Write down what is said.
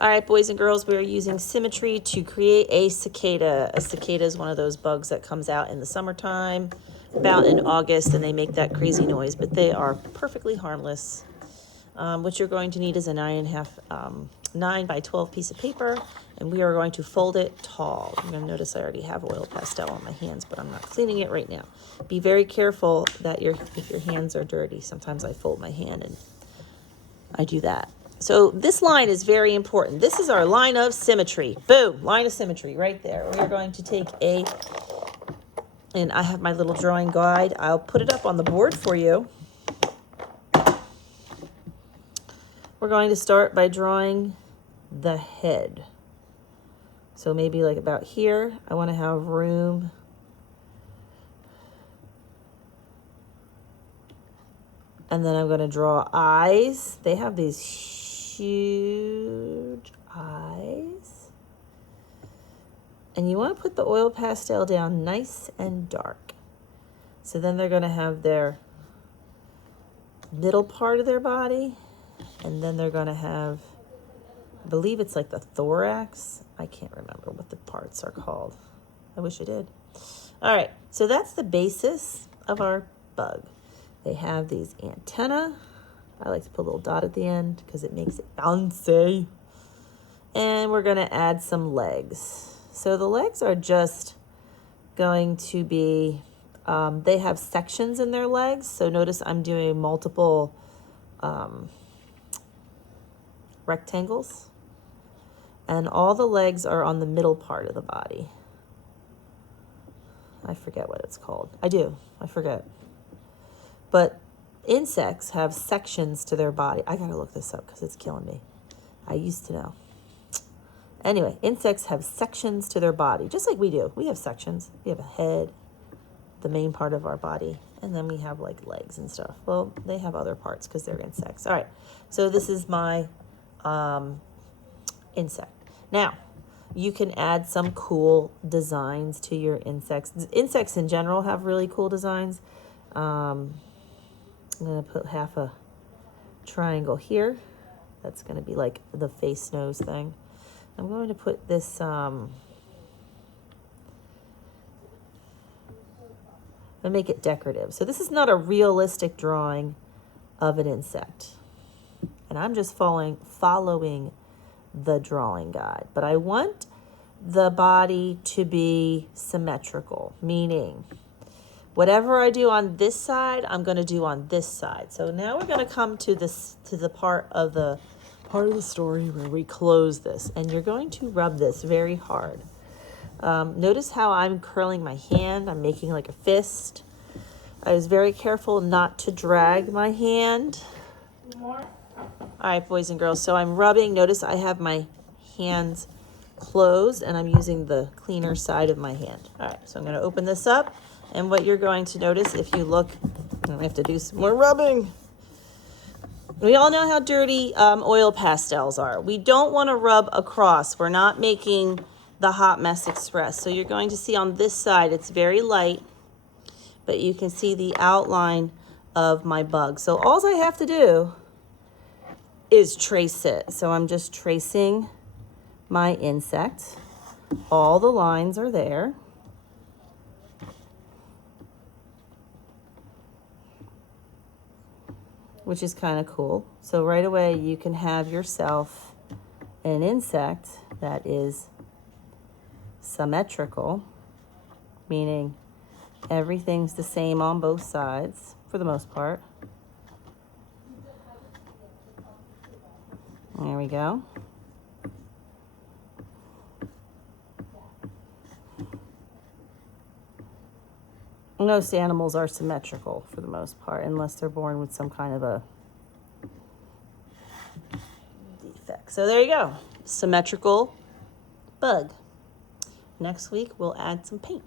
All right, boys and girls, we are using symmetry to create a cicada. A cicada is one of those bugs that comes out in the summertime, about in August, and they make that crazy noise, but they are perfectly harmless. What you're going to need is a 9 by 12 piece of paper, and we are going to fold it tall. You're going to notice I already have oil pastel on my hands, but I'm not cleaning it right now. Be very careful that if your hands are dirty. Sometimes I fold my hand and I do that. So this line is very important. This is our line of symmetry. Boom, line of symmetry right there. We are going to take and I have my little drawing guide. I'll put it up on the board for you. We're going to start by drawing the head. So maybe like about here, I want to have room. And then I'm going to draw eyes. They have these huge eyes. And you want to put the oil pastel down nice and dark. So then they're going to have their middle part of their body. And then they're going to have, I believe it's like the thorax. I can't remember what the parts are called. I wish I did. All right, so that's the basis of our bug. They have these antennae. I like to put a little dot at the end because it makes it bouncy. And we're going to add some legs. So the legs are just going to be, they have sections in their legs. So notice I'm doing multiple rectangles. And all the legs are on the middle part of the body. I forget what it's called. I forget. But insects have sections to their body. I gotta look this up because it's killing me. I used to know. Anyway, insects have sections to their body, just like we do. We have sections. We have a head, the main part of our body, and then we have like legs and stuff. Well, they have other parts because they're insects. All right, so this is my insect. Now, you can add some cool designs to your insects. Insects in general have really cool designs. I'm going to put half a triangle here. That's going to be like the face nose thing. I'm going to put this, and make it decorative. So this is not a realistic drawing of an insect. And I'm just following the drawing guide. But I want the body to be symmetrical, meaning whatever I do on this side, I'm going to do on this side. So now we're going to come to the part of the story where we close this, and you're going to rub this very hard. Notice how I'm curling my hand. I'm making like a fist. I was very careful not to drag my hand. More. All right, boys and girls. So I'm rubbing. Notice I have my hands closed, and I'm using the cleaner side of my hand. All right, so I'm going to open this up. And what you're going to notice, if you look, I have to do some more rubbing. We all know how dirty oil pastels are. We don't want to rub across. We're not making the Hot Mess Express. So you're going to see on this side, it's very light, but you can see the outline of my bug. So all I have to do is trace it. So I'm just tracing my insect. All the lines are there. Which is kind of cool. So right away you can have yourself an insect that is symmetrical, meaning everything's the same on both sides for the most part. There we go. Most animals are symmetrical for the most part, unless they're born with some kind of a defect. So there you go, symmetrical bug. Next week, we'll add some paint.